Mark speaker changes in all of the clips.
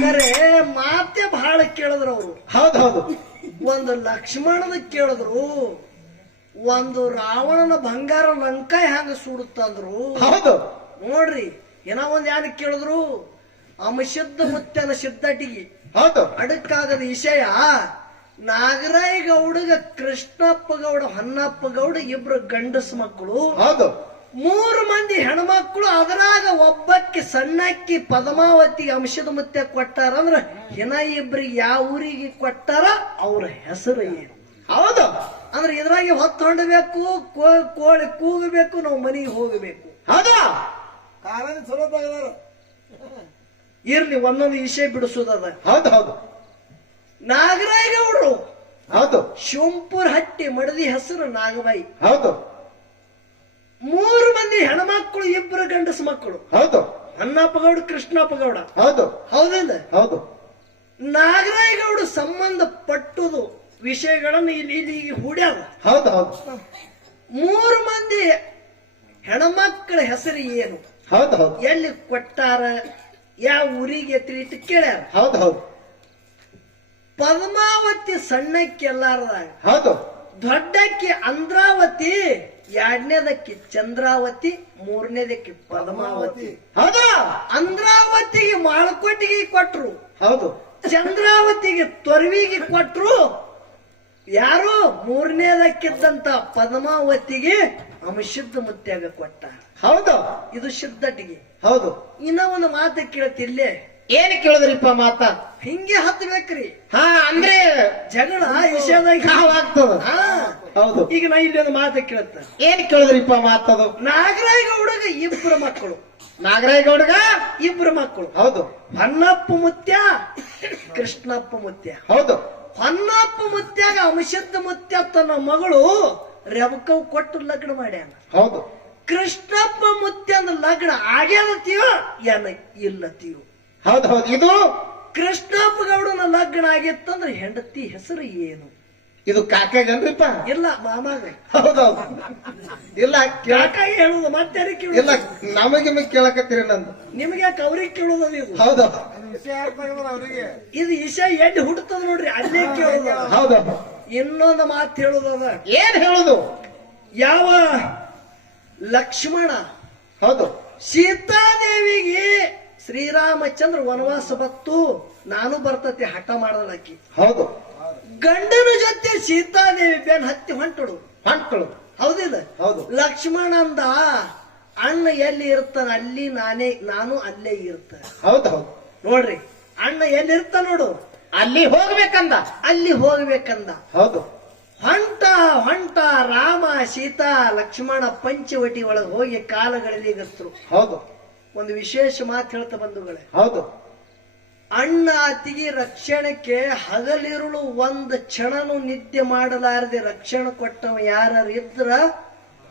Speaker 1: ಕರೆ ಮಾತೆ ಬಹಳ ಕೇಳಿದ್ರು ಅವರು.
Speaker 2: ಹೌದೌದು. ಹೌದು
Speaker 1: ಒಂದು ಲಕ್ಷ್ಮಣನ ಕೇಳಿದ್ರು ಒಂದು ರಾವಣನ ಬಂಗಾರ ಲಂಕ ಹೆಂಗ ಸುಡುತ್ತಂದ್ರು
Speaker 2: ಹೌದು.
Speaker 1: ನೋಡ್ರಿ ಏನೋ ಒಂದ್ ಯಾರು ಕೇಳಿದ್ರು ಅಮಶುದ್ಧ ಮುತ್ತನ ಶುದ್ಧಟಿಗೆ
Speaker 2: ಹೌದು.
Speaker 1: ಅಡಕ್ಕಾಗದ ವಿಷಯ ನಾಗರಾಯ ಗೌಡಗ ಕೃಷ್ಣಪ್ಪ ಗೌಡ ಹೊನ್ನಪ್ಪ ಗೌಡ ಇಬ್ರು ಗಂಡಸ ಮಕ್ಕಳು.
Speaker 2: ಹೌದು.
Speaker 1: ಮೂರು ಮಂದಿ ಹೆಣ್ಮಕ್ಳು ಅದರಾಗ ಒಬ್ಬಕ್ಕೆ ಸಣ್ಣಕ್ಕಿ ಪದ್ಮಾವತಿ ಅಂಶದ ಮುತ್ತೆ ಕೊಟ್ಟಾರ ಅಂದ್ರ ಹಿನ ಇಬ್ರಿಗೆ ಯಾವ ಊರಿಗೆ ಕೊಟ್ಟಾರ ಅವ್ರ ಹೆಸರು ಏನು?
Speaker 2: ಹೌದು.
Speaker 1: ಅಂದ್ರೆ ಇದ್ರಾಗೆ ಹೊತ್ತು ಹೊಂಡಬೇಕು ಕೋ- ಕೋಳಿ ಕೂಗಬೇಕು ನಾವು ಮನೆಗೆ ಹೋಗಬೇಕು.
Speaker 2: ಹೌದು.
Speaker 1: ಇರ್ಲಿ ಒಂದೊಂದು ವಿಷಯ ಬಿಡಿಸೋದದ
Speaker 2: ಹೌದು ಹೌದು.
Speaker 1: ನಾಗರಾಯ ಗೌಡ್ರು
Speaker 2: ಹೌದು.
Speaker 1: ಶಿವಂಪುರ್ ಹಟ್ಟಿ ಮಡದಿ ಹೆಸರು ನಾಗಬಾಯಿ.
Speaker 2: ಹೌದು.
Speaker 1: ಮೂರು ಮಂದಿ ಹೆಣ್ಮಕ್ಳು ಇಬ್ಬರು ಗಂಡಸ ಮಕ್ಕಳು.
Speaker 2: ಹೌದು.
Speaker 1: ಅಣ್ಣಪ್ಪಗೌಡ ಗೌಡ ಕೃಷ್ಣಪ್ಪ ಗೌಡ
Speaker 2: ಹೌದು.
Speaker 1: ಹೌದಿಲ್ಲ
Speaker 2: ಹೌದು.
Speaker 1: ನಾಗರಾಯಗೌಡ ಸಂಬಂಧ ಪಟ್ಟುದು ವಿಷಯಗಳನ್ನು ಇಲ್ಲಿ ಇಲ್ಲಿ ಹೂಡ್ಯಾವ.
Speaker 2: ಹೌದು ಹೌದು.
Speaker 1: ಮೂರು ಮಂದಿ ಹೆಣ್ಮಕ್ಕಳ ಹೆಸರು ಏನು?
Speaker 2: ಹೌದು ಹೌದು.
Speaker 1: ಎಲ್ಲಿ ಕೊಟ್ಟಾರ? ಯಾವ ಊರಿಗೆ ಇಟ್ಟು ಕೇಳ್ಯಾರ.
Speaker 2: ಹೌದು ಹೌದು.
Speaker 1: ಪದ್ಮಾವತಿ ಸಣ್ಣಕ್ಕೆ ಎಲ್ಲಾರದಾಗ.
Speaker 2: ಹೌದು.
Speaker 1: ದೊಡ್ಡಕ್ಕೆ ಅಂದ್ರಾವತಿ ಎರಡನೇದಕ್ಕಿ ಚಂದ್ರಾವತಿ ಮೂರನೇದಕ್ಕೆ ಪದ್ಮಾವತಿ.
Speaker 2: ಹೌದಾ?
Speaker 1: ಅಂದ್ರಾವತಿಗೆ ಮಾಳ್ಕೋಟಿಗೆ ಕೊಟ್ರು.
Speaker 2: ಹೌದು.
Speaker 1: ಚಂದ್ರಾವತಿಗೆ ತೊರವಿಗೆ ಕೊಟ್ರು. ಯಾರು ಮೂರನೇದಕ್ಕಿದ್ದಂತ ಪದ್ಮಾವತಿಗೆ ಅಂಶುದ್ಧ ಮುತ್ಯಾಗ ಕೊಟ್ಟ
Speaker 2: ಹೌದು.
Speaker 1: ಇದು ಶುದ್ಧಟಿಗೆ.
Speaker 2: ಹೌದು.
Speaker 1: ಇನ್ನ ಒಂದು ಮಾತು ಕೇಳ್ತಿಲ್ಲೇ
Speaker 2: ಏನ್ ಕೇಳಿದ್ರಿಪ್ಪ ಮಾತ?
Speaker 1: ಹಿಂಗೆ ಹತ್ಬೇಕ್ರಿ.
Speaker 2: ಹಾ ಅಂದ್ರೆ
Speaker 1: ಜಗಳ ವಿಷಯದಾಗ ಹಾ.
Speaker 2: ಹೌದು.
Speaker 1: ಈಗ ನಾ ಇಲ್ಲಿ ಒಂದು ಮಾತು ಕೇಳ್ತ
Speaker 2: ಏನ್ ಕೇಳಿದ್ರಿಪ್ಪ ಮಾತದು?
Speaker 1: ನಾಗರಾಯ ಗೌಡಗ ಇಬ್ರು ಮಕ್ಕಳು.
Speaker 2: ನಾಗರಾಯ ಗೌಡಗ?
Speaker 1: ಇಬ್ರು ಮಕ್ಕಳು.
Speaker 2: ಹೌದು.
Speaker 1: ಹೊನ್ನಪ್ಪ ಮುತ್ಯ ಕೃಷ್ಣಪ್ಪ ಮುತ್ಯ.
Speaker 2: ಹೌದು.
Speaker 1: ಹೊನ್ನಪ್ಪ ಮುತ್ಯಾಗ ಅಂಶದ್ದ ಮುತ್ಯ ತನ್ನ ಮಗಳು ರೆಬಕವ್ ಕೊಟ್ಟು ಲಗ್ನ ಮಾಡ್ಯಾನ.
Speaker 2: ಹೌದು.
Speaker 1: ಕೃಷ್ಣಪ್ಪ ಮುತ್ಯನ ಲಗ್ನ ಆಗ್ಯಾದತೀವ ಏನ ಇಲ್ಲತೀವ
Speaker 2: ಹೌದು ಹೌದು. ಇದು
Speaker 1: ಕೃಷ್ಣಪ್ಪ ಗೌಡನ ಲಗ್ನ ಆಗಿತ್ತಂದ್ರೆ ಹೆಂಡತಿ ಹೆಸರು ಏನು?
Speaker 2: ಇದು ಕಾಕಾಗನ್ರಿಪ್ಪ
Speaker 1: ಇಲ್ಲ ಮಾಮಾಗ.
Speaker 2: ಹೌದೌದು. ಇಲ್ಲ ಕೇಳ
Speaker 1: ಕಾಕಾಗಿ ಹೇಳುದು ಮತ್ತೆ
Speaker 2: ಇಲ್ಲ ನಮಗೆ ನಿಮಗೆ ಕೇಳಕತ್ತೀರಿ ನಂದು.
Speaker 1: ನಿಮ್ಗೆ ಯಾಕೆ ಅವ್ರಿಗೆ ಕೇಳುದ ನೀವು?
Speaker 2: ಹೌದು.
Speaker 3: ವಿಷಯ ಯಾರು ಅವರಿಗೆ
Speaker 1: ಇದು ಇಶಾ ಎಲ್ಲಿ ಹುಡ್ತದ ನೋಡ್ರಿ ಅಲ್ಲೇ ಕೇಳುದ.
Speaker 2: ಹೌದು.
Speaker 1: ಇನ್ನೊಂದು ಮಾತು ಹೇಳುದದ
Speaker 2: ಏನ್ ಹೇಳುದು?
Speaker 1: ಯಾವ ಲಕ್ಷ್ಮಣ
Speaker 2: ಹೌದು.
Speaker 1: ಸೀತಾದೇವಿಗೆ ಶ್ರೀರಾಮಚಂದ್ರ ವನವಾಸ ಬತ್ತು ನಾನು ಬರ್ತತಿ ಹಠ ಮಾಡಲಕ್ಕಿ
Speaker 2: ಹೌದು.
Speaker 1: ಗಂಡನ ಜೊತೆ ಸೀತಾದೇವಿ ಬೆನ್ ಹತ್ತಿ ಹೊಂಟಳು.
Speaker 2: ಹೊಂಟಳು.
Speaker 1: ಹೌದಿಲ್ಲ?
Speaker 2: ಹೌದು.
Speaker 1: ಲಕ್ಷ್ಮಣ ಅಂದ ಅಣ್ಣ ಎಲ್ಲಿ ಇರ್ತಾನ ಅಲ್ಲಿ ನಾನೇ ನಾನು ಅಲ್ಲೇ ಇರ್ತಾನೆ.
Speaker 2: ಹೌದು ಹೌದು.
Speaker 1: ನೋಡ್ರಿ ಅಣ್ಣ ಎಲ್ಲಿ ಇರ್ತ ನೋಡು.
Speaker 2: ಅಲ್ಲಿ ಹೋಗ್ಬೇಕಂದ.
Speaker 1: ಅಲ್ಲಿ ಹೋಗ್ಬೇಕಂದ.
Speaker 2: ಹೌದು.
Speaker 1: ಹೊಂಟ ಹೊಂಟ ರಾಮ ಸೀತಾ ಲಕ್ಷ್ಮಣ ಪಂಚವಟಿ ಒಳಗೆ ಹೋಗಿ ಕಾಲಗಳಲ್ಲಿ ಗತ್ರು
Speaker 2: ಹೌದು.
Speaker 1: ಒಂದು ವಿಶೇಷ ಮಾತು ಹೇಳ್ತಾ ಬಂಧುಗಳೇ.
Speaker 2: ಹೌದು.
Speaker 1: ಅಣ್ಣ ಅತಿಗೆ ರಕ್ಷಣೆಗೆ ಹಗಲಿರುಳು ಒಂದು ಕ್ಷಣನು ನಿದ್ದೆ ಮಾಡಲಾರದೆ ರಕ್ಷಣೆ ಕೊಟ್ಟವ ಯಾರು ಇದ್ರ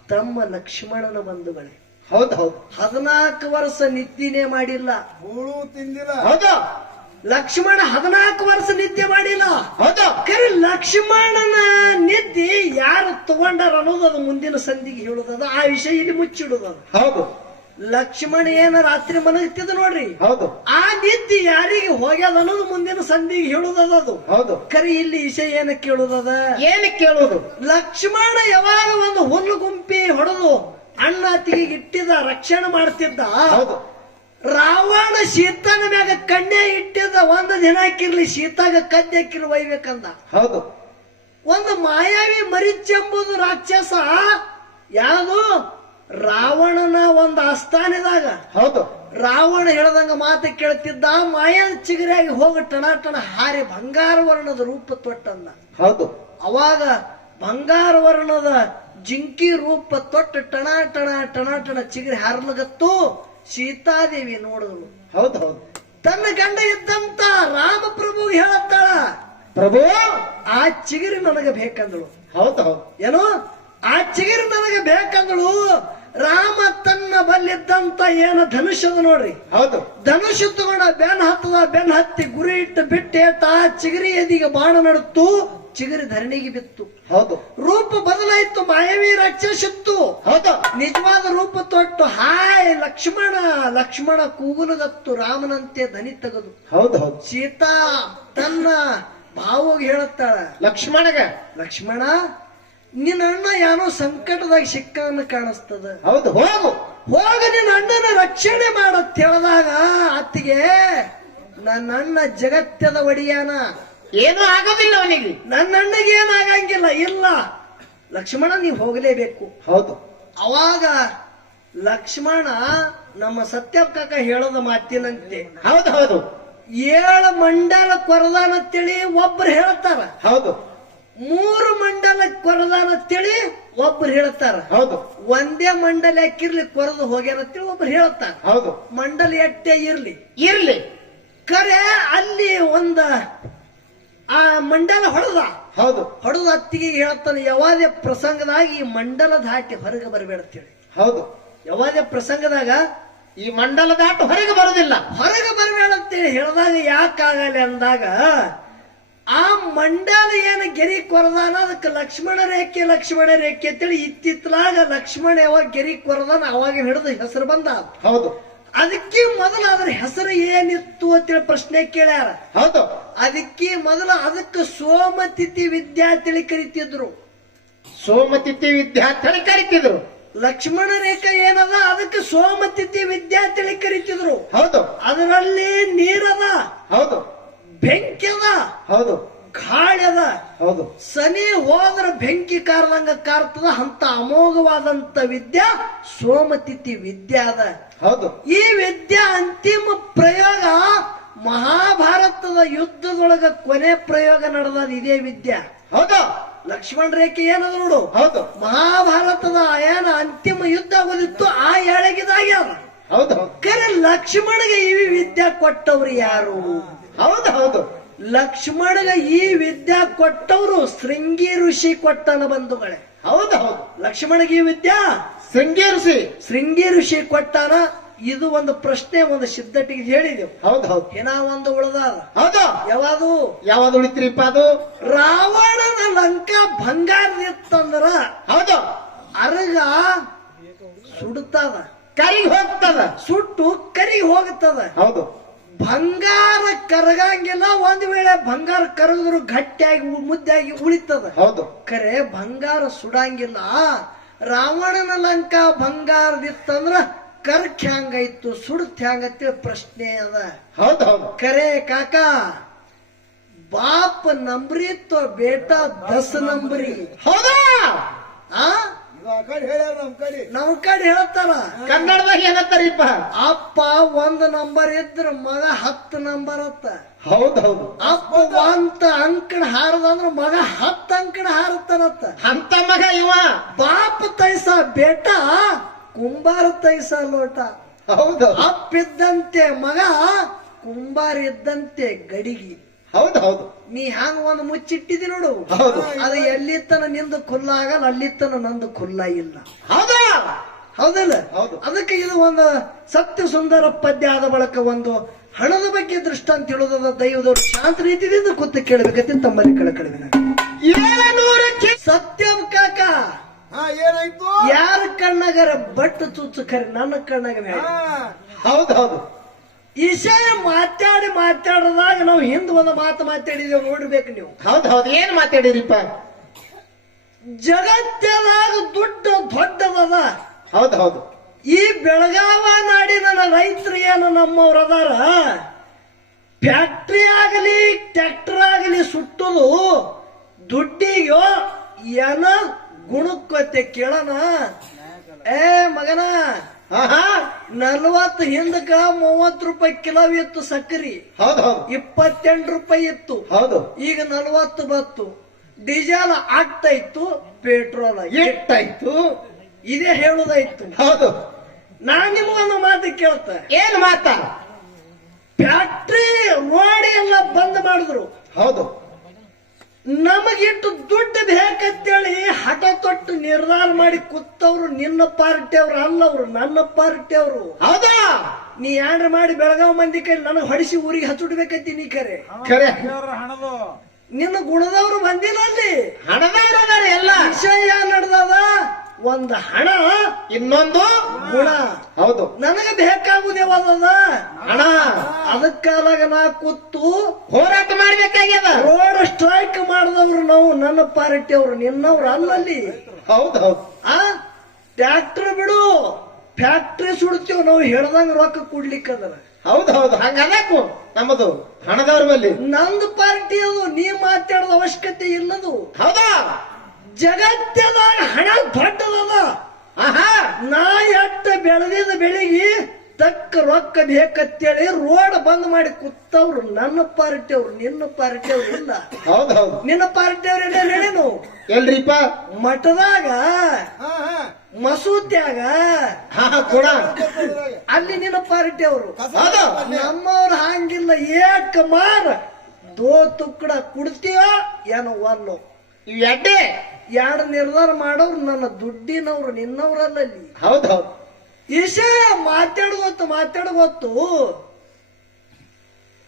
Speaker 1: ತಮ್ಮ ಲಕ್ಷ್ಮಣನ ಬಂಧುಗಳೇ.
Speaker 2: ಹೌದು ಹೌದು.
Speaker 1: ಹದಿನಾಲ್ಕು ವರ್ಷ ನಿದ್ದಿನೇ ಮಾಡಿಲ್ಲ.
Speaker 3: ಹೂಳು ತಿಂದಿಲ್ಲ.
Speaker 2: ಹೌದು.
Speaker 1: ಲಕ್ಷ್ಮಣ ಹದಿನಾಲ್ಕು ವರ್ಷ ನಿದ್ದೆ ಮಾಡಿಲ್ಲ.
Speaker 2: ಹೌದು.
Speaker 1: ಕರೆ ಲಕ್ಷ್ಮಣನ ನಿದ್ದೆ ಯಾರು ತಗೊಂಡಾರ ಅನ್ನೋದು ಅದು ಮುಂದಿನ ಸಂಧಿಗೆ ಹೇಳುದದ. ಆ ವಿಷಯ ಇಲ್ಲಿ ಮುಚ್ಚಿಡುದದು.
Speaker 2: ಹೌದು.
Speaker 1: ಲಕ್ಷ್ಮಣ ಏನ ರಾತ್ರಿ ಮಲಗ್ತಿದ್ದ ನೋಡ್ರಿ?
Speaker 2: ಹೌದು.
Speaker 1: ಆ ನಿದ್ದೆ ಯಾರಿಗೆ ಹೋಗ್ಯದ ಅನ್ನೋದು ಮುಂದಿನ ಸಂಧಿಗೆ ಹೇಳುದದ ಅದು.
Speaker 2: ಹೌದು.
Speaker 1: ಕರಿ ಇಲ್ಲಿ ವಿಷಯ ಏನ ಕೇಳುದದ?
Speaker 2: ಏನ ಕೇಳುದು?
Speaker 1: ಲಕ್ಷ್ಮಣ ಯಾವಾಗ ಒಂದು ಹುಲ್ಲು ಗುಂಪಿ ಹೊಡೆದು ಅಣ್ಣ ಅತ್ತಿಗೆ ಇಟ್ಟಿದ ರಕ್ಷಣೆ ಮಾಡ್ತಿದ್ದ?
Speaker 2: ಹೌದು.
Speaker 1: ರಾವಣ ಸೀತಾನ ಮ್ಯಾಗ ಕಣ್ಣೆ ಇಟ್ಟಿದ್ದ ಒಂದು ದಿನ ಹಾಕಿರ್ಲಿ ಸೀತಾಗ ಕದ್ದೆ ಹಾಕಿರ್ ಒಯ್ಬೇಕಂದ.
Speaker 2: ಹೌದು.
Speaker 1: ಒಂದು ಮಾಯಾವಿ ಮರಿಚೆಂಬುದು ರಾಕ್ಷಸ ಯಾವುದು? ರಾವಣನ ಒಂದು ಆಸ್ಥಾನದಾಗ
Speaker 2: ಹೌದು.
Speaker 1: ರಾವಣ ಹೇಳ್ದಂಗ ಮಾತು ಕೇಳ್ತಿದ್ದ ಮಾಯದ ಚಿಗರಿಯಾಗಿ ಹೋಗಿ ಟಣಾಟಣ ಟಣ ಹಾರಿ ಬಂಗಾರ ವರ್ಣದ ರೂಪ ತೊಟ್ಟಂದ.
Speaker 2: ಹೌದು.
Speaker 1: ಅವಾಗ ಬಂಗಾರ ವರ್ಣದ ಜಿಂಕಿ ರೂಪ ತೊಟ್ಟು ಟಣಾಟಣ ಟಣ ಟಣ ಟಣ ಚಿಗರಿ ಹಾರ್ಲಗತ್ತು ಸೀತಾದೇವಿ ನೋಡಿದಳು
Speaker 2: ಹೌದು ಹೌದು.
Speaker 1: ತನ್ನ ಗಂಡ ಇದ್ದಂತ ರಾಮ ಪ್ರಭು ಹೇಳತ್ತಾಳ
Speaker 2: ಪ್ರಭು!
Speaker 1: ಆ ಚಿಗರಿ ನನಗೆ ಬೇಕಂದಳು.
Speaker 2: ಹೌದು ಹೌದು.
Speaker 1: ಏನು? ಆ ಚಿಗರಿ ನನಗೆ ಬೇಕಂದಳು ರಾಮ ತನ್ನ ಬಲ್ಲಿದ್ದಂತ ಏನ ಧನುಷ್ಯದ ನೋಡ್ರಿ?
Speaker 2: ಹೌದು.
Speaker 1: ಧನುಷ್ ತಗೊಂಡ ಬೆನ್ ಹತ್ತದ ಬೆನ್ ಹತ್ತಿ ಗುರಿ ಇಟ್ಟು ಬಿಟ್ಟೆ ತಾ ಚಿಗರಿ ಎದಿಗೆ ಬಾಣ ನಡುತ್ತು ಚಿಗರಿ ಧರಣಿಗೆ ಬಿತ್ತು.
Speaker 2: ಹೌದು.
Speaker 1: ರೂಪ ಬದಲಾಯಿತು ಮಾಯವಿ ರಾಕ್ಷಸಿತ್ತು
Speaker 2: ಹೌದು.
Speaker 1: ನಿಜವಾದ ರೂಪ ತೊಟ್ಟು ಹಾಯ್ ಲಕ್ಷ್ಮಣ ಲಕ್ಷ್ಮಣ ಕೂಗುಲದತ್ತು ರಾಮನಂತೆ ಧನಿ ತೆಗೆದು.
Speaker 2: ಹೌದು ಹೌದು.
Speaker 1: ಸೀತಾ ತನ್ನ ಭಾವೋಗಿ ಹೇಳುತ್ತಾಳ.
Speaker 2: ಲಕ್ಷ್ಮಣಗ.
Speaker 1: ಲಕ್ಷ್ಮಣ ನಿನ್ನ ಅಣ್ಣ ಯಾರೋ ಸಂಕಟದಾಗ ಸಿಕ್ಕನ್ನು ಕಾಣಿಸ್ತದ.
Speaker 2: ಹೌದು ಹೋಗು.
Speaker 1: ಹೋಗ ನಿನ್ನ ಅಣ್ಣನ ರಕ್ಷಣೆ ಮಾಡತ್ ಹೇಳಿದಾಗ ಅತ್ತಿಗೆ ನನ್ನ ಅಣ್ಣ ಜಗತ್ಯದ ಒಡಿಯಾನ.
Speaker 2: ಏನೂ ಆಗೋದಿಲ್ಲ ಅವನಿಗೆ.
Speaker 1: ನನ್ನ ಅಣ್ಣಗೆ ಏನಾಗಂಗಿಲ್ಲ. ಇಲ್ಲ ಲಕ್ಷ್ಮಣ ನೀವು ಹೋಗಲೇಬೇಕು.
Speaker 2: ಹೌದು.
Speaker 1: ಅವಾಗ ಲಕ್ಷ್ಮಣ ನಮ್ಮ ಸತ್ಯ ಕಾಕ ಹೇಳೋದ ಮಾತಿನಂತೆ.
Speaker 2: ಹೌದು ಹೌದು.
Speaker 1: ಏಳು ಮಂಡಲ ಕೊರದಾನ ತಿಳಿ ಒಬ್ರು ಹೇಳ್ತಾರ.
Speaker 2: ಹೌದು.
Speaker 1: ಮೂರು ಮಂಡಲಕ್ಕೆ ಕೊರದಾನ ತಿಳಿ ಒಬ್ರು ಹೇಳ್ತಾರ
Speaker 2: ಹೌದು.
Speaker 1: ಒಂದೇ ಮಂಡಲ ಹಾಕಿರ್ಲಿ ಕೊರದು ಹೋಗ್ಯಾನ ತಿಳಿ ಒಬ್ರು ಹೇಳ್ತಾರ
Speaker 2: ಹೌದು.
Speaker 1: ಮಂಡಲ ಎಟ್ಟೆ ಇರ್ಲಿ.
Speaker 2: ಇರ್ಲಿ.
Speaker 1: ಕರೆ ಅಲ್ಲಿ ಒಂದ ಆ ಮಂಡಲ ಹೊಡೆದ.
Speaker 2: ಹೌದು.
Speaker 1: ಹೊಡೆದ ಅತ್ತಿಗೆ ಹೇಳ್ತಾನೆ ಯಾವಾದೇ ಪ್ರಸಂಗದಾಗ ಈ ಮಂಡಲ ದಾಟಿ ಹೊರಗೆ ಬರಬೇಡ ಅಂತೇಳಿ.
Speaker 2: ಹೌದು.
Speaker 1: ಯಾವಾದೇ ಪ್ರಸಂಗದಾಗ
Speaker 2: ಈ ಮಂಡಲ ದಾಟು ಹೊರಗೆ ಬರೋದಿಲ್ಲ.
Speaker 1: ಹೊರಗೆ ಬರಬೇಡ ಅಂತೇಳಿ ಹೇಳಿದಾಗ ಯಾಕಾಗಲ್ಲ ಅಂದಾಗ ಆ ಮಂಡಲ ಏನು ಗೆರಿ ಕೊರದಾನ? ಅದಕ್ಕೆ ಲಕ್ಷ್ಮಣ ರೇಖೆ ಲಕ್ಷ್ಮಣ ರೇಖೆ ಅಂತೇಳಿ ಇತ್ತಿತ್ತಲಾಗ ಲಕ್ಷ್ಮಣ ಯಾವಾಗ ಗೆರಿ ಕೊರದಾನ ಅವಾಗ ಹಿಡಿದು ಹೆಸರು ಬಂದ
Speaker 2: ಹೌದು.
Speaker 1: ಅದಕ್ಕೆ ಮೊದಲು ಅದ್ರ ಹೆಸರು ಏನಿತ್ತು ಅಂತೇಳಿ ಪ್ರಶ್ನೆ ಕೇಳ್ಯಾರ.
Speaker 2: ಹೌದು.
Speaker 1: ಅದಕ್ಕೆ ಮೊದಲು ಅದಕ್ಕೆ ಸೋಮತಿಥಿ ವಿದ್ಯಾರ್ಥಿ ಕರಿತಿದ್ರು.
Speaker 2: ಸೋಮತಿಥಿ ವಿದ್ಯಾರ್ಥಿ ಕರಿತಿದ್ರು.
Speaker 1: ಲಕ್ಷ್ಮಣ ರೇಖೆ ಏನದ? ಅದಕ್ಕೆ ಸೋಮತಿಥಿ ವಿದ್ಯಾರ್ಥಿ ಕರಿತಿದ್ರು.
Speaker 2: ಹೌದು.
Speaker 1: ಅದರಲ್ಲಿ ನೀರದ.
Speaker 2: ಹೌದು.
Speaker 1: ಬೆಂಕಿ ಅದ
Speaker 2: ಹೌದು.
Speaker 1: ಗಾಳಿ ಅದ
Speaker 2: ಹೌದು.
Speaker 1: ಸನಿ ಹೋದ್ರ ಬೆಂಕಿ ಕಾರ್ದಂಗ ಕಾರ್ತದ ಅಂತ ಅಮೋಘವಾದಂತ ವಿದ್ಯಾ ಸೋಮತಿಥಿ ವಿದ್ಯಾ ಅದ.
Speaker 2: ಹೌದು.
Speaker 1: ಈ ವಿದ್ಯಾ ಅಂತಿಮ ಪ್ರಯೋಗ ಮಹಾಭಾರತದ ಯುದ್ಧದೊಳಗ ಕೊನೆ ಪ್ರಯೋಗ ನಡೆದ ಇದೇ ವಿದ್ಯಾ.
Speaker 2: ಹೌದು.
Speaker 1: ಲಕ್ಷ್ಮಣ ರೇಖೆ ಏನದ ನೋಡು?
Speaker 2: ಹೌದು.
Speaker 1: ಮಹಾಭಾರತದ ಏನ ಅಂತಿಮ ಯುದ್ಧ ಆಗೋದಿತ್ತು.
Speaker 2: ಹೌದು.
Speaker 1: ಕರೆ ಲಕ್ಷ್ಮಣಗೆ ಈ ವಿದ್ಯೆ ಕೊಟ್ಟವ್ರು ಯಾರು?
Speaker 2: ಹೌದು ಹೌದು.
Speaker 1: ಲಕ್ಷ್ಮಣಗ ಈ ವಿದ್ಯಾ ಕೊಟ್ಟವರು ಶೃಂಗಿ ಋಷಿ ಕೊಟ್ಟನ ಬಂಧುಗಳೇ.
Speaker 2: ಹೌದು ಹೌದು.
Speaker 1: ಲಕ್ಷ್ಮಣಗೆ ಈ ವಿದ್ಯಾ?
Speaker 2: ಶೃಂಗಿ ಋಷಿ.
Speaker 1: ಶೃಂಗಿ ಋಷಿ ಕೊಟ್ಟಾನ? ಇದು ಒಂದು ಪ್ರಶ್ನೆ ಒಂದು ಸಿದ್ಧಟಿಗೆ ಹೇಳಿದೆವು.
Speaker 2: ಹೌದು ಹೌದು.
Speaker 1: ಏನ ಒಂದು ಉಳದ
Speaker 2: ಹೌದು.
Speaker 1: ಯಾವುದು?
Speaker 2: ಯಾವ್ದು ಉಳಿತ್ರಿಪ್ಪ ಅದು?
Speaker 1: ರಾವಣನ ಲಂಕಾ ಬಂಗಾರದಿತ್ತಂದ್ರ
Speaker 2: ಹೌದು.
Speaker 1: ಅರಗ ಸುಡುತ್ತದ
Speaker 2: ಕರಿಗೆ ಹೋಗ್ತದ.
Speaker 1: ಸುಟ್ಟು ಕರಿ ಹೋಗ್ತದ.
Speaker 2: ಹೌದು.
Speaker 1: ಬಂಗಾರ ಕರಗಂಗಿಲ್ಲ ಒಂದ್ ವೇಳೆ ಬಂಗಾರ ಕರಗಿದ್ರು ಗಟ್ಟಿಯಾಗಿ ಮುದ್ದಾಗಿ ಉಳಿತದ.
Speaker 2: ಹೌದು.
Speaker 1: ಕರೆ ಬಂಗಾರ ಸುಡಂಗಿಲ್ಲ. ರಾವಣನ ಲಂಕಾ ಬಂಗಾರದಿತ್ತಂದ್ರ ಕರ್ಕ್ ಹ್ಯಾಂಗಾಯ್ತು ಸುಡತ್ ಹ್ಯಾಂಗತ್ತೆ ಪ್ರಶ್ನೆ ಅದ.
Speaker 2: ಹೌದು ಹೌದು.
Speaker 1: ಕರೆ ಕಾಕ ಬಾಪ ನಂಬ್ರಿ ತೋ ಬೇಟಾ ದಸ್ ನಂಬ್ರಿ.
Speaker 2: ಹೌದಾ?
Speaker 3: ಇದು ಆ ಕಡೆ ಹೇಳ್ಯಾರ ನಮ್ ಕಡೆ.
Speaker 1: ನಮ್ ಕಡೆ ಹೇಳ್ತಾರ
Speaker 2: ಕನ್ನಡದಾಗ ಏನತ್ತಾರಿಪ್ಪ
Speaker 1: ಅಪ್ಪ ಒಂದ್ ನಂಬರ್ ಇದ್ರ ಮಗ ಹತ್ತು ನಂಬರ್ ಅತ್ತ.
Speaker 2: ಹೌದೌದು ಹೌದು.
Speaker 1: ಅಪ್ಪ ಒಂದ್ ಅಂಕಣ ಹಾರದಂದ್ರ ಮಗ ಹತ್ತು ಅಂಕಣ ಹಾರತ್ತಾನತ್ತ.
Speaker 2: ಅಂತ ಮಗ ಇವ.
Speaker 1: ಬಾಪ ತೈಸ ಬೇಟ ಕುಂಬಾರ ತೈಸ ಲೋಟ.
Speaker 2: ಹೌದು.
Speaker 1: ಅಪ್ಪಿದ್ದಂತೆ ಮಗ ಕುಂಬಾರ ಇದ್ದಂತೆ ಗಡಿಗಿ.
Speaker 2: ಹೌದು ಹೌದು.
Speaker 1: ನೀ ಹ್ಯಾಂಗ ಒಂದು ಮುಚ್ಚಿಟ್ಟಿದಿ ನೋಡು. ಅದು ಎಲ್ಲಿತ್ತನ ನಿಂದು ಖುಲ್ಲ ಆಗಲ್ಲ ಅಲ್ಲಿತ್ತನ ನಂದು ಖುಲ್ಲ ಇಲ್ಲ.
Speaker 2: ಹೌದಾ?
Speaker 1: ಹೌದಲ್ಲ?
Speaker 2: ಹೌದು.
Speaker 1: ಅದಕ್ಕೆ ಇದು ಒಂದು ಸತ್ಯ ಸುಂದರ ಪದ್ಯ ಆದ ಬಳಿಕ ಒಂದು ಹಣದ ಬಗ್ಗೆ ದೃಷ್ಟಾಂತ ಹೇಳೋದ ದೈವದವರು ಶಾಂತ ರೀತಿಯಿಂದ ಕೂತು ಕೇಳಬೇಕಂತ ತಮ್ಮಲ್ಲಿ
Speaker 2: ಏಳುನೂರಕ್ಕೆ
Speaker 1: ಸತ್ಯ ಕಾಕ.
Speaker 3: ಏನಾಯ್ತು?
Speaker 1: ಯಾರ ಕಣ್ಣಗರ ಬಟ್ಟು ಚುಚ್ಚು ಕರೆ ನನ್ನ ಕಣ್ಣಾಗ ಬೇಡ. ವಿಷಯ ಮಾತಾಡಿ ಮಾತಾಡದಾಗ ನಾವು ಹಿಂದ್ ಒಂದು ಮಾತು ಮಾತಾಡಿದೇವೆ ನೋಡ್ಬೇಕು ನೀವು.
Speaker 2: ಹೌದು ಹೌದು ಏನ್ ಮಾತಾಡಿರಿಪ್ಪ
Speaker 1: ಜಗತ್ತದಾಗ ದುಡ್ಡು ದೊಡ್ಡದದ.
Speaker 2: ಹೌದು ಹೌದು.
Speaker 1: ಈ ಬೆಳಗಾವ ನಾಡಿನ ರೈತರು ಏನು ನಮ್ಮವ್ರ ಅದಾರ? ಫ್ಯಾಕ್ಟ್ರಿ ಆಗಲಿ ಟ್ರ್ಯಾಕ್ಟರ್ ಆಗಲಿ ಸುಟ್ಟದು ದುಡ್ಡಿಗೋ ಏನ ಗುಣಕ್ಕೆ ಕೇಳನ ಏ ಮಗನ
Speaker 2: ಹಾ ಹಾ
Speaker 1: ನಲ್ವತ್ತು ಹಿಂದಕ್ಕ ಮೂವತ್ತು ರೂಪಾಯಿ ಕಿಲೋ ಇತ್ತು ಸಕ್ಕರಿ.
Speaker 2: ಹೌದು
Speaker 1: ಇಪ್ಪತ್ತೆಂಟು ರೂಪಾಯಿ ಇತ್ತು.
Speaker 2: ಹೌದು.
Speaker 1: ಈಗ ನಲ್ವತ್ತು ಬತ್ತು ಡೀಸೆಲ್ ಆಗ್ತಾ ಇತ್ತು ಪೆಟ್ರೋಲ್
Speaker 2: ಎಷ್ಟಾಯ್ತು
Speaker 1: ಇದೇ ಹೇಳುದಾಯ್ತು.
Speaker 2: ಹೌದು.
Speaker 1: ನಾ ನಿಮ್ಗೊಂದು ಮಾತು ಕೇಳ್ತ.
Speaker 2: ಏನ್ ಮಾತಾ?
Speaker 1: ಫ್ಯಾಕ್ಟ್ರಿ ರೋಡ್ ಎಲ್ಲ ಬಂದ್ ಮಾಡಿದ್ರು.
Speaker 2: ಹೌದು.
Speaker 1: ನಮಗಿಟ್ಟು ದುಡ್ಡು ಬೇಕಂತೇಳಿ ಹಠ ತೊಟ್ಟು ನಿರ್ಧಾರ ಮಾಡಿ ಕುತ್ತವ್ರು ನಿನ್ನ ಪಾರ್ಟಿ ಅವ್ರು ಅಲ್ಲವ್ರು ನನ್ನ ಪಾರ್ಟಿ ಅವರು.
Speaker 2: ಹೌದಾ?
Speaker 1: ನೀ ಏನ್ರ ಮಾಡಿ ಬೆಳಗಾವ್ ಮಂದಿ ಕೈ ನನಗೆ ಹೊಡಿಸಿ ಊರಿಗೆ ಹಚ್ಚುಡ್ಬೇಕಂತ ನೀ ಕರೆ.
Speaker 2: ಖರೆ
Speaker 3: ಹಣದು?
Speaker 1: ನಿನ್ನ ಗುಣದವ್ರು ಬಂದಿಲ್ಲ ಅಲ್ಲಿ.
Speaker 2: ಹಣದವ್ರು ಅದಾರ ಎಲ್ಲ?
Speaker 1: ವಿಷಯ ನಡೆದದ? ಒಂದ್ ಹಣ
Speaker 2: ಇನ್ನೊಂದು
Speaker 1: ಗುಣ.
Speaker 2: ಹೌದು.
Speaker 1: ನನಗೆ ಬೇಕಾಗುದೇ ಒಂದದ
Speaker 2: ಹಣ.
Speaker 1: ಅದಕ್ಕಾದಾಗ ನಾ ಕೂತು
Speaker 2: ಹೋರಾಟ ಮಾಡ್ಬೇಕಾಗ್ಯದ.
Speaker 1: ರೋಡ್ ಸ್ಟ್ರೈಕ್ ಮಾಡಿದವ್ರು ನಾವು ನನ್ನ ಪಾರ್ಟಿ ಅವ್ರು ನಿನ್ನವ್ರು ಅಲ್ಲಲ್ಲಿ.
Speaker 2: ಹೌದು ಹೌದು.
Speaker 1: ಆ? ಟ್ರ್ಯಾಕ್ಟರ್ ಬಿಡು. ಫ್ಯಾಕ್ಟ್ರಿ ಸುಡ್ತೀವಿ ನಾವು ಹೇಳ್ದಂಗ ರೊಕ್ಕ ಕೊಡ್ಲಿಕ್ಕದರ
Speaker 2: ಹೌದು ಹೌದು. ಹಂಗದಕ್ಕು ನಮ್ಮದು ಹಣದವ್ರ ಬಲ್ಲಿ
Speaker 1: ನಂದು ಪಾರ್ಟಿ ಅದು ನೀ ಮಾತಾಡೋದ ಅವಶ್ಯಕತೆ ಇಲ್ಲದು.
Speaker 2: ಹೌದಾ?
Speaker 1: ಜಗತ್ತದಾಗ ಹಣ ದೊಡ್ಡದಲ್ಲ
Speaker 2: ಆಹಾ.
Speaker 1: ನಾ ಎಟ್ಟ ಬೆಳೆದಿದ ಬೆಳಿಗ್ಗೆ ತಕ್ಕ ರೊಕ್ಕ ಬೇಕತ್ತೇಳಿ ರೋಡ್ ಬಂದ್ ಮಾಡಿ ಕೂತವ್ರು ನನ್ನ ಪಾರ್ಟಿ ಅವ್ರು ನಿನ್ನ ಪಾರ್ಟಿ ಅವ್ರು ಇಲ್ಲ.
Speaker 2: ಹೌದು ಹೌದು.
Speaker 1: ನಿನ್ನ ಪಾರ್ಟಿ ಅವ್ರು ಹೇಳಿ ಹೇಳೇನು
Speaker 2: ಎಲ್ರಿಪ್ಪ?
Speaker 1: ಮಠದಾಗ
Speaker 2: ಮಸೂದ್ಯಾಗ ಕೊಡ.
Speaker 1: ಅಲ್ಲಿ ನಿನ್ನ ಪಾರ್ಟಿ ಅವರು
Speaker 3: ನಮ್ಮವ್ರು
Speaker 2: ಹೌದು.
Speaker 3: ಪಲ್ಯ.
Speaker 1: ನಮ್ಮವ್ರ ಹಂಗಿಲ್ಲ ಏಕ ಮಾರ. ದೋ ತುಕ್ಕಡ ಕುಡ್ತೀವ ಏನೋ ಒಲ್ಲು
Speaker 2: ಎಡ್ಡೆ.
Speaker 1: ಎರಡು ನಿರ್ಧಾರ ಮಾಡೋರು ನನ್ನ ದುಡ್ಡಿನವ್ರು ನಿನ್ನವ್ರಲ್ಲಲ್ಲಿ.
Speaker 2: ಹೌದೌದು. ಇಶ
Speaker 1: ಈಶ ಮಾತಾಡುವತ್ತು ಮಾತಾಡ್ಗೊತ್ತು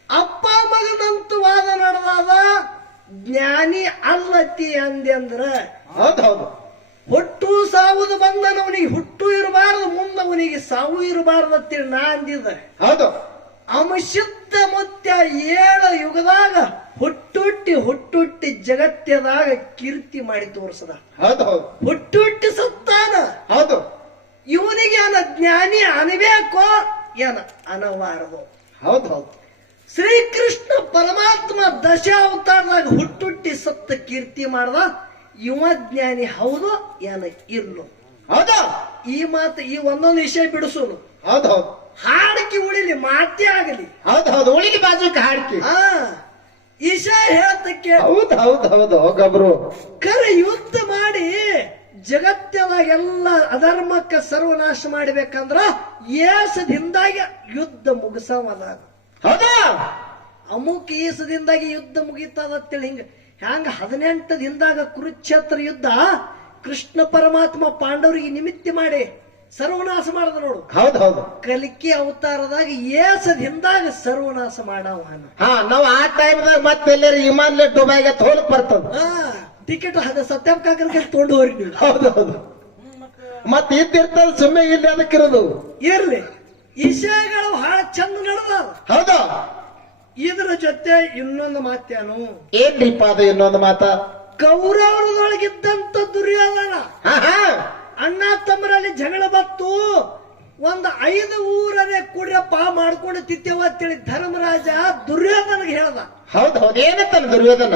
Speaker 1: ಅಪ್ಪ ಮಗನಂತ ವಾದ ನಡೆದಾಗ ಜ್ಞಾನಿ ಅಲ್ಲತಿ ಅಂದೆ ಅಂದ್ರ.
Speaker 2: ಹೌದು ಹೌದು
Speaker 1: ಹುಟ್ಟು ಸಾವುದು ಬಂದನವನಿಗೆ ಹುಟ್ಟು ಇರಬಾರದು ಮುಂದವನಿಗೆ ಸಾವು ಇರಬಾರದು ಅಂತೇಳಿ ನಾ ಅಂದಿದ್ದ.
Speaker 2: ಹೌದು.
Speaker 1: ಅಂಶುದ್ಧ ಮುತ್ಯ ಏಳು ಯುಗದಾಗ ಹುಟ್ಟುಟ್ಟಿ ಹುಟ್ಟುಟ್ಟಿ ಜಗತ್ತದಾಗ ಕೀರ್ತಿ ಮಾಡಿ ತೋರಿಸದ.
Speaker 2: ಹೌದು ಹೌದು.
Speaker 1: ಹುಟ್ಟುಟ್ಟಿ ಸುತ್ತಾನ.
Speaker 2: ಹೌದು.
Speaker 1: ಇವನಿಗೆ ಅನ ಜ್ಞಾನಿ ಅನಬೇಕೋ ಏನ ಅನವಾರದು.
Speaker 2: ಹೌದು ಹೌದು.
Speaker 1: ಶ್ರೀಕೃಷ್ಣ ಪರಮಾತ್ಮ ದಶಾವತಾರದಾಗ ಹುಟ್ಟುಟ್ಟಿ ಸತ್ತ ಕೀರ್ತಿ ಮಾಡ್ದ ಯುವ ಜ್ಞಾನಿ ಹೌದು ಏನ ಇಲ್ಲೋ
Speaker 2: ಹೌದ.
Speaker 1: ಈ ಮಾತು ಈ ಒಂದೊಂದು ವಿಷಯ ಬಿಡಿಸೋನು.
Speaker 2: ಹೌದು ಹೌದು.
Speaker 1: ಹಾಡಿಕೆ ಉಳಿಲಿ ಮಾತೇ ಆಗಲಿ.
Speaker 2: ಹೌದು ಹೌದು. ಉಳಿಲಿ ಬಾಜುಕ ಹಾಡ್ಕಿ.
Speaker 1: ಆ ಈಶಾ ಹೇಳ್ತಕ್ಕೆ
Speaker 2: ಹೌದು ಹೌದು ಹೌದು ಗಬ್ರು.
Speaker 1: ಕರೆ ಯುದ್ಧ ಮಾಡಿ ಜಗತ್ತದಾಗೆಲ್ಲ ಅಧರ್ಮಕ್ಕ ಸರ್ವನಾಶ ಮಾಡ್ಬೇಕಂದ್ರ ಏಸದಿಂದಾಗಿ ಯುದ್ಧ ಮುಗಿಸವದ
Speaker 2: ಹೌದಾ?
Speaker 1: ಅಮುಕ್ ಈಸದಿಂದಾಗಿ ಯುದ್ಧ ಮುಗಿತದತ್ತೇಳಿ ಹಿಂಗ ಹ್ಯಾಂಗ ಹದಿನೆಂಟು ದಿನದಾಗ ಕುರುಕ್ಷೇತ್ರ ಯುದ್ಧ ಕೃಷ್ಣ ಪರಮಾತ್ಮ ಪಾಂಡವರಿಗೆ ನಿಮಿತ್ತಿ ಮಾಡಿ ಸರ್ವನಾಶ ಮಾಡದ ನೋಡು.
Speaker 2: ಹೌದು ಹೌದು.
Speaker 1: ಕಲಿಕೆ ಅವತಾರದಾಗ ಏಸದಿಂದಾಗ ಸರ್ವನಾಶ ಮಾಡವ
Speaker 2: ಹಾ ನಾವ್ ಆ ಟೈಮ್ದಾಗ ಮತ್ತೆ ಎಲ್ಲರ ವಿಮಾನ ಡುಬಾಯಿಗೆ ಹೋಲಕ್ ಬರ್ತದ.
Speaker 1: ಆ ಟಿಕೆಟ್ ಹದ ಸತ್ಯಂ ಕಾಕರ್ಗೆ ತೊಗೊಂಡು ಹೋರಿ ನೀವು.
Speaker 2: ಹೌದು ಹೌದು. ಮತ್ತೆ ಇದ್ದಿರ್ತದ ಸುಮ್ಮನೆ ಇಲ್ಲಿ ಅದಕ್ಕಿರೋದು
Speaker 1: ಇರ್ಲಿ. ವಿಷಯಗಳು ಬಹಳ ಚಂದ ನಡೆದ
Speaker 2: ಹೌದು.
Speaker 1: ಇದ್ರ ಜೊತೆ ಇನ್ನೊಂದು ಮಾತೇನು
Speaker 2: ಏನ್ರಿಪ್ಪ ಅದು ಇನ್ನೊಂದು ಮಾತ?
Speaker 1: ಕೌರವರದೊಳಗಿದ್ದಂತ ದುರ್ಯೋಧನ.
Speaker 2: ಹಾ ಹಾ.
Speaker 1: ಅಣ್ಣ ತಮ್ಮರಲ್ಲಿ ಜಗಳ ಬತ್ತು. ಒಂದು ಐದು ಊರನೇ ಕುಡ್ರಪ್ಪ ಮಾಡ್ಕೊಂಡು ತಿತ್ತೇವ ಅಂತೇಳಿ ಧರ್ಮರಾಜ ದುರ್ಯೋಧನಗೆ ಹೇಳ್ದ.
Speaker 2: ಹೌದು ಹೌದು ದುರ್ಯೋಧನ?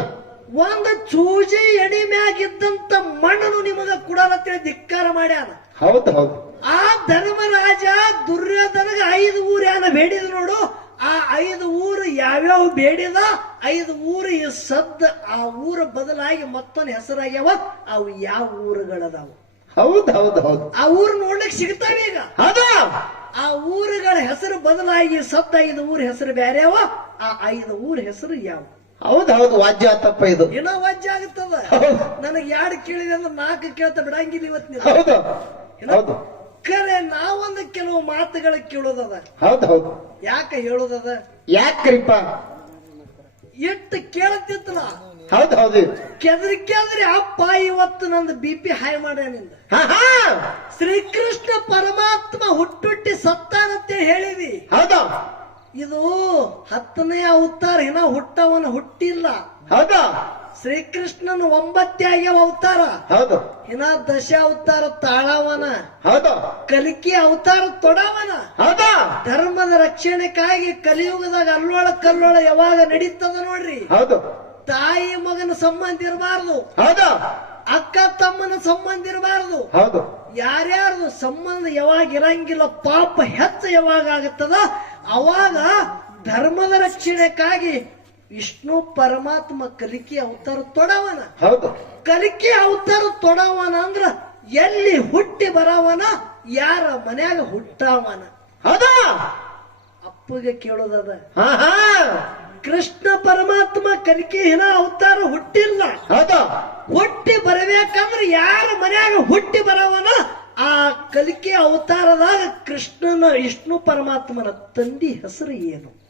Speaker 1: ಒಂದು ಚೂಜಿ ಎಡಿ ಮ್ಯಾಗಿದ್ದಂತ ಮಣ್ಣನ್ನು ನಿಮಗ ಕುಡಲತ್ತೇಳಿ ಧಿಕ್ಕಾರ ಮಾಡ್ಯಾನ.
Speaker 2: ಹೌದು ಹೌದು.
Speaker 1: ಆ ಧರ್ಮರಾಜ ದುರ್ಯೋಧನಗ ಐದು ಊರು ಯಾನ ಬೇಡಿದ ನೋಡು. ಆ ಐದು ಊರು ಯಾವ್ಯಾವ ಬೇಡಿದ ಐದು ಊರು ಈ ಸದ್ದ ಆ ಊರ ಬದಲಾಗಿ ಮತ್ತೊಂದು ಹೆಸರಾಗ್ಯಾವ ಅವು ಯಾವ ಊರುಗಳದಾವು?
Speaker 2: ಹೌದು ಹೌದು ಹೌದು.
Speaker 1: ಆ ಊರು ನೋಡ್ಲಿಕ್ಕೆ ಸಿಗ್ತಾವ ಈಗ.
Speaker 2: ಅದ
Speaker 1: ಆ ಊರುಗಳ ಹೆಸರು ಬದಲಾಗಿ ಸತ್ತ ಐದು ಊರ ಹೆಸರು ಬ್ಯಾರ್ಯಾವ ಆ ಐದು ಊರ ಹೆಸರು ಯಾವ?
Speaker 2: ಹೌದು ಹೌದು ವಾಜ್ಯ ತಪ್ಪ ಇದು.
Speaker 1: ಏನೋ ವಾಜ್ಯ ಆಗುತ್ತದ? ನನಗೆ ಯಾರು ಕೇಳಿದೆ ಅಂದ್ರೆ ನಾಲ್ಕು ಕೇಳ್ತಾ ಬಿಡಂಗಿಲ್ಲ ಇವತ್ತು ನೀವು
Speaker 2: ಹೌದು. ಹೌದು.
Speaker 1: ಖರೆ ನಾವೊಂದು ಕೆಲವು ಮಾತುಗಳ ಕೇಳೋದದ.
Speaker 2: ಹೌದು ಹೌದು.
Speaker 1: ಯಾಕೆ ಹೇಳೋದದ?
Speaker 2: ಯಾಕ್ರಿಪ್ಪ?
Speaker 1: ಎಷ್ಟು ಕೇಳತ್ತಿತ್ತಲ್ಲ? ಕೆದ್ರಿ ಕೆದ್ರಿ ಅಪ್ಪ ಇವತ್ತು ನಂದು ಬಿ ಪಿ ಹೈ ಮಾಡ್ಯಾನಿಂದ ಶ್ರೀಕೃಷ್ಣ ಪರಮಾತ್ಮ ಹುಟ್ಟುಟ್ಟಿ ಸತ್ತಾನಂತೆ ಹೇಳಿದಿ.
Speaker 2: ಹೌದು.
Speaker 1: ಇದು ಹತ್ತನೇ ಅವತಾರ ಇನ್ನ ಹುಟ್ಟವನ ಹುಟ್ಟಿಲ್ಲ.
Speaker 2: ಹೌದು.
Speaker 1: ಶ್ರೀಕೃಷ್ಣನ ಒಂಬತ್ತೇ ಆಗ್ಯಾವ ಅವತಾರ.
Speaker 2: ಹೌದು.
Speaker 1: ಇನ್ನ ದಶ ಅವತಾರ ತಾಳವನ.
Speaker 2: ಹೌದು.
Speaker 1: ಕಲಿಕೆ ಅವತಾರ ತೊಡವನ.
Speaker 2: ಹೌದು.
Speaker 1: ಧರ್ಮದ ರಕ್ಷಣೆಗಾಗಿ ಕಲಿಯುಗದಾಗ ಅಲ್ಲೋಳ ಕಲ್ಲೋಳ ಯಾವಾಗ ನಡೀತದ ನೋಡ್ರಿ.
Speaker 2: ಹೌದು.
Speaker 1: ತಾಯಿ ಮಗನ ಸಂಬಂಧ ಇರಬಾರದು.
Speaker 2: ಹೌದು.
Speaker 1: ಅಕ್ಕ ತಮ್ಮನ ಸಂಬಂಧ ಇರಬಾರದು.
Speaker 2: ಹೌದು.
Speaker 1: ಯಾರ್ಯಾರ್ದು ಸಂಬಂಧ ಯಾವಾಗ ಇರಂಗಿಲ್ಲ ಪಾಪ ಹೆಚ್ಚು ಯಾವಾಗ ಆಗುತ್ತದ ಅವಾಗ ಧರ್ಮದ ರಕ್ಷಣೆಗಾಗಿ ವಿಷ್ಣು ಪರಮಾತ್ಮ ಕಲಿಕೆ ಅವತಾರ ತೊಡವನ.
Speaker 2: ಹೌದು.
Speaker 1: ಕಲಿಕೆ ಅವತಾರ ತೊಡವನ ಅಂದ್ರ ಎಲ್ಲಿ ಹುಟ್ಟಿ ಬರವನ ಯಾರ ಮನ್ಯಾಗ ಹುಟ್ಟವನ.
Speaker 2: ಹೌದು.
Speaker 1: ಅಪ್ಪಗೆ ಕೇಳೋದದ. ಕೃಷ್ಣ ಪರಮಾತ್ಮ ಕಲಿಕೆ ಹಿನ ಅವತಾರ ಹುಟ್ಟಿಲ್ಲ.
Speaker 2: ಹೌದಾ?
Speaker 1: ಹುಟ್ಟಿ ಬರಬೇಕಂದ್ರೆ ಯಾರ ಮನ್ಯಾಗ ಹುಟ್ಟಿ ಬರವನ? ಆ ಕಲಿಕೆ ಅವತಾರದಾಗ ಕೃಷ್ಣನ ವಿಷ್ಣು ಪರಮಾತ್ಮನ ತಂದಿ ಹೆಸರು ಏನು?